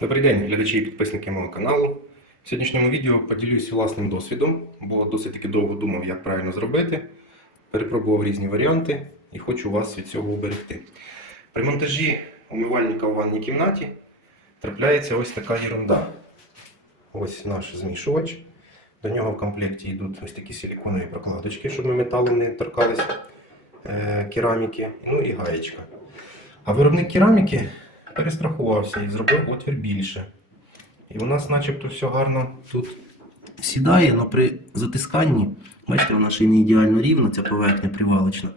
Добрий день, глядачі і підписники мого каналу. В сьогоднішньому відео поділюсь власним досвідом, бо досить таки довго думав, як правильно зробити. Перепробував різні варіанти і хочу вас від цього уберегти. При монтажі умивальника у ванній кімнаті трапляється ось така ерунда. Ось наш змішувач. До нього в комплекті йдуть ось такі силіконові прокладочки, щоб ми металом не торкались е, кераміки, ну і гаєчка. А виробник кераміки перестрахувався і зробив отвір більше. І у нас начебто все гарно тут сідає, але при затисканні, бачите, вона ще не ідеально рівна, ця поверхня привалочна.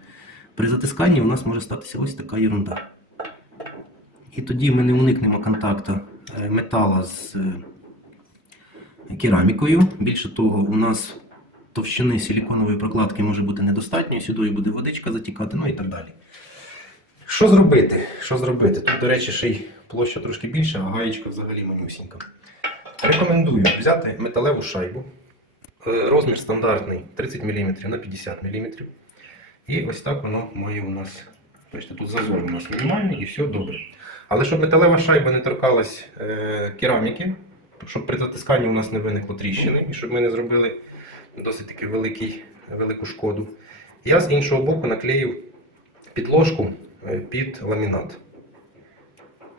При затисканні у нас може статися ось така ерунда. І тоді ми не уникнемо контакту е, метала з е, керамікою. Більше того, у нас товщини силіконової прокладки може бути недостатньо, сюди буде водичка затікати, ну і так далі. Що зробити? Що зробити? Тут, до речі, ще й площа трошки більша, а гаєчка взагалі манюсінька. Рекомендую взяти металеву шайбу. Е, Розмір стандартний 30 мм на 50 мм. І ось так воно має у нас. Бачите, тут зазор у нас мінімальний і все добре. Але щоб металева шайба не торкалась е, кераміки, щоб при затисканні у нас не виникло тріщини і щоб ми не зробили досить таки великий, велику шкоду. Я з іншого боку наклеїв підложку під ламінат.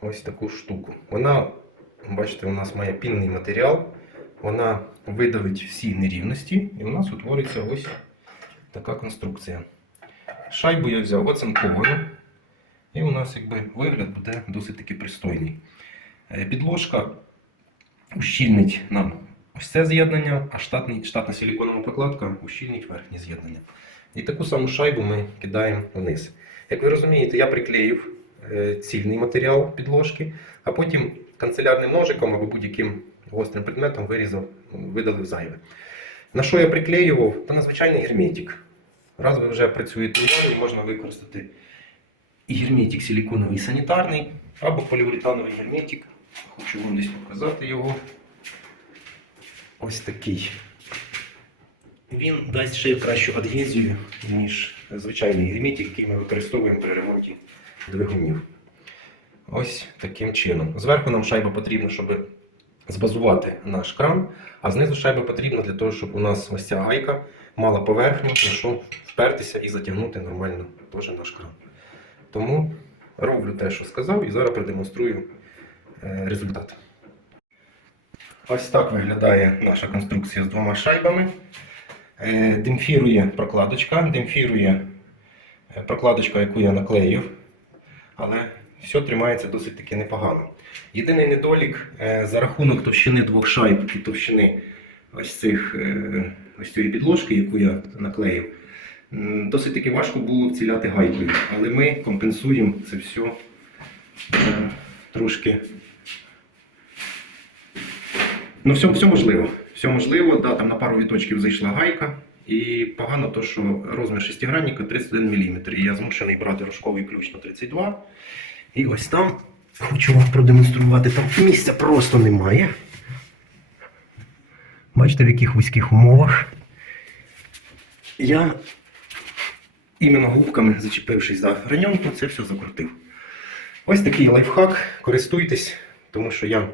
Ось таку штуку. Вона, бачите, у нас має пінний матеріал. Вона видавить всі нерівності, і у нас утвориться ось така конструкція. Шайбу я взяв оцинковану, і у нас якби вигляд буде досить таки пристойний. Е, Підложка ущільнить нам ось це з'єднання, а штатний, штатна силіконова прокладка ущільнить верхнє з'єднання. І таку саму шайбу ми кидаємо вниз. Як ви розумієте, я приклеїв е, цільний матеріал підложки, а потім канцелярним ножиком або будь-яким гострим предметом вирізав, видалив зайве. На що я приклеював? Та на звичайний герметик. Раз ви вже працюєте ванні, можна використати і герметик силіконовий санітарний, або поліуретановий герметик. Хочу вам десь показати його. Ось такий. Він дасть ще кращу адгезію, ніж звичайний герметик, який ми використовуємо при ремонті двигунів. Ось таким чином. Зверху нам шайба потрібна, щоб збазувати наш кран, а знизу шайба потрібна для того, щоб у нас ось ця гайка мала поверхню, на що впертися і затягнути нормально теж наш кран. Тому роблю те, що сказав, і зараз продемонструю е, результат. Ось так виглядає наша конструкція з двома шайбами. Е, Демпфірує прокладочка, демпфірує е, прокладочка, яку я наклеїв, але все тримається досить таки непогано. Єдиний недолік е, за рахунок товщини двох шайб і товщини ось цих ось цієї підложки, яку я наклеїв, досить таки важко було вціляти гайкою. Але ми компенсуємо це все трошки. Ну, все, все можливо. Все можливо, да, там на пару віточків зайшла гайка. І погано то, що розмір шестигранника 31 мм. І я змушений брати рожковий ключ на 32. І ось там хочу вам продемонструвати, там місця просто немає. Бачите, в яких вузьких умовах. Я іменно губками, зачепившись за граньонку, це все закрутив. Ось такий лайфхак. Користуйтесь, тому що я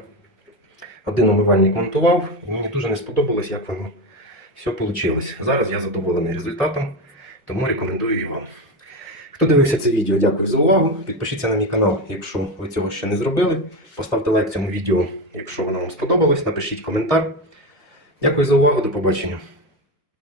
один умивальник монтував, і мені дуже не сподобалось, як воно все вийшло. Зараз я задоволений результатом, тому рекомендую і вам. Хто дивився це відео, дякую за увагу. Підпишіться на мій канал, якщо ви цього ще не зробили. Поставте лайк цьому відео, якщо воно вам сподобалось. Напишіть коментар. Дякую за увагу, до побачення.